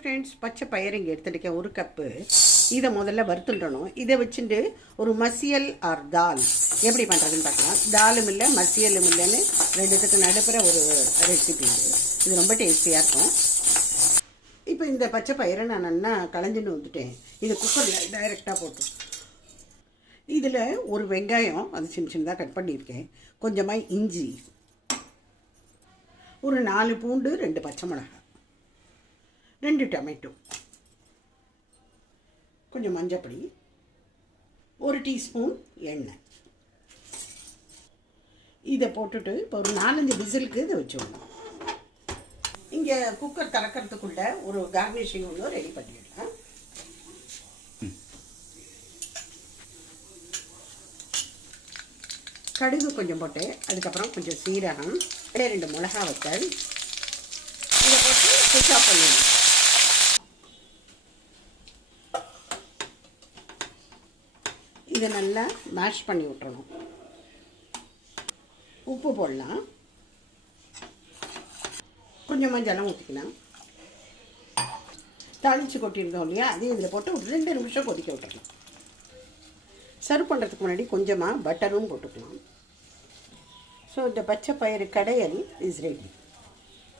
Friends பச்சை பயிர் இங்கே எடுத்துருக்கேன் ஒரு கப்பு இதை முதல்ல வறுத்துடணும். இதை வச்சுட்டு ஒரு மசியல் ஆர் தால். எப்படி பண்ணுறதுன்னு பார்க்கலாம். தாலும் இல்லை மசியலும் இல்லைன்னு ரெண்டுத்துக்கு நடுப்புற ஒரு ரெசிபி இது. இது ரொம்ப டேஸ்டியாக இருக்கும். இப்போ இந்த பச்சை பயிரை நான் நல்லா களைஞ்சின்னு வந்துட்டேன். இது குக்கரில் டைரெக்டாக போட்டு. இதில் ஒரு வெங்காயம் அது சின்ன சின்னதாக கட் பண்ணியிருக்கேன். கொஞ்சமாக இஞ்சி. ஒரு நாலு பூண்டு ரெண்டு பச்சை மிளகாய். ரெண்டு டொமேட்டோ. கொஞ்சம் மஞ்சப்பொடி. ஒரு டீஸ்பூன் எண்ணெய். இதை போட்டுட்டு இப்போ ஒரு நாலஞ்சு விசிலுக்கு இதை வச்சுக்கணும். இங்கே குக்கர் திறக்கிறதுக்குள்ள ஒரு கார்னிஷிங் ஒன்று ரெடி பண்ணிடலாம். கடுகு கொஞ்சம் போட்டு அதுக்கப்புறம் கொஞ்சம் சீரகம் ரெண்டு மிளகா வத்தல். இதை போட்டு சுவிட்ச் ஆஃப் பண்ணிடணும் இதை நல்லா மேஷ் பண்ணி விட்டுறணும். உப்பு போடலாம். கொஞ்சமாக ஜலம் ஊற்றிக்கலாம் தாளித்து கொட்டியிருந்தோம் இல்லையா? அதையும் இதில் போட்டு ரெண்டு நிமிஷம் கொதிக்க விட்டுக்கலாம் சர்வ் பண்ணுறதுக்கு முன்னாடி கொஞ்சமாக பட்டரும் போட்டுக்கலாம். ஸோ இந்த பச்சை பயிறு கடையல் இஸ் ரெடி